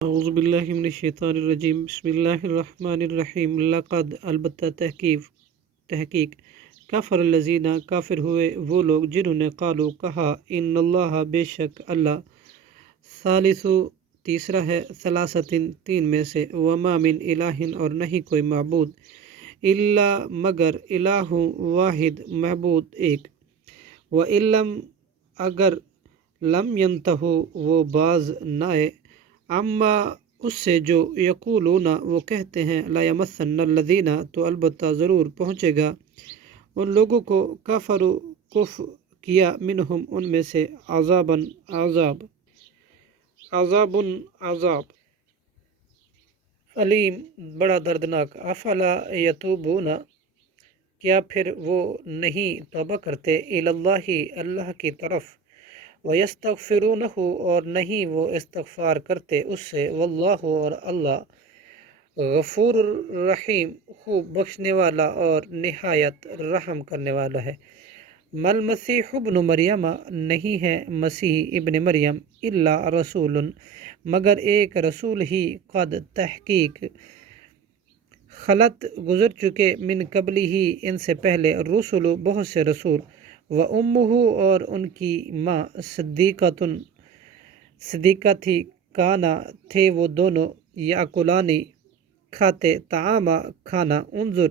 اعوذ باللہ من الشیطان الرجیم بسم اللہ الرحمن الرحیم لقد البتہ تحقیق کفر الذین کافر ہوئے وہ لوگ جنہوں نے قالو کہا ان اللہ بے شک اللہ ثالث تیسرا ہے ثلاثتن تین میں سے وما من الہ اور نہیں کوئی معبود الا مگر الہ واحد معبود ایک وَإِلَّمْ اگر لم ینتہو وہ باز نہ آئے اما اس سے جو یقولون وہ کہتے ہیں لا یمسن الذین تو البتہ ضرور پہنچے گا ان لوگوں کو کفروا کفر کیا منہم ان میں سے عذاب علیم بڑا دردناک افلا یتوبون کیا پھر وہ نہیں توبہ کرتے الی اللہ اللہ کی طرف وَيَسْتَغْفِرُونَهُ اور نہیں وہ استغفار کرتے اس سے واللہ اور اللہ غفور الرحیم خوب بخشنے والا اور نہایت رحم کرنے والا ہے مل مسیح ابن مریم نہیں ہے مسیح ابن مریم الا رسول مگر ایک رسول ہی قد تحقیق خلط گزر چکے من قبلی ہی ان سے پہلے رسول بہت سے رسول وَأُمُّهُ اور ان کی ماں صدیقہ تھی کانا تھے وہ دونوں یاکلانی کھاتے طعامہ کھانا انظر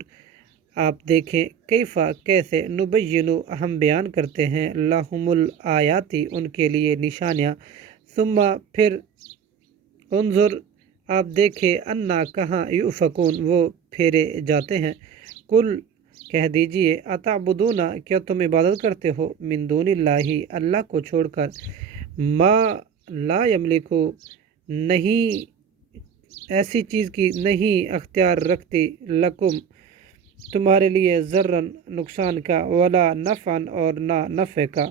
آپ دیکھیں کیفا کیسے نبینو ہم بیان کرتے ہیں لہم الآیاتی ان کے لیے نشانیاں ثم پھر انظر آپ دیکھیں انا کہاں یؤفکون وہ پھیرے جاتے ہیں کل کہہ دیجئے اتعبدون کیا تم عبادت کرتے ہو من دون اللہ اللہ کو چھوڑ کر ما لا یملکو نہیں ایسی چیز کی نہیں اختیار رکھتی لکم تمہارے لیے ضرن نقصان کا ولا نفعن اور نہ نفع کا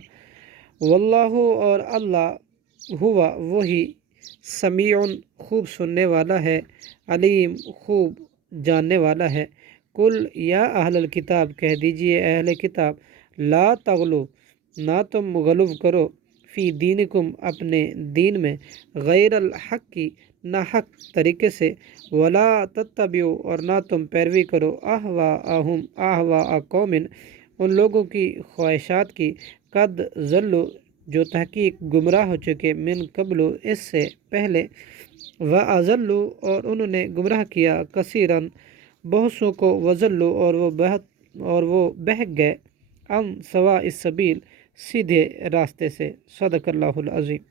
واللہ اور اللہ ہوا وہی سمیع خوب سننے والا ہے علیم خوب جاننے والا ہے کل یا اہل الکتاب کہہ دیجئے اہل کتاب لا تغلو نہ تم غلو کرو فی دینکم اپنے دین میں غیر الحق کی نہ حق طریقے سے ولا تتبعوا اور نہ تم پیروی کرو اہواء قوم ان لوگوں کی خواہشات کی قد ضلوا جو تحقیق گمراہ ہو چکے من قبل اس سے پہلے وَأَضَلُّوا اور انہوں نے گمراہ کیا کثیراً بہت سو کو وَضَلُّوا اور وہ بہک گئے عن سواء السبیل سیدھے راستے سے صدق اللہ العظیم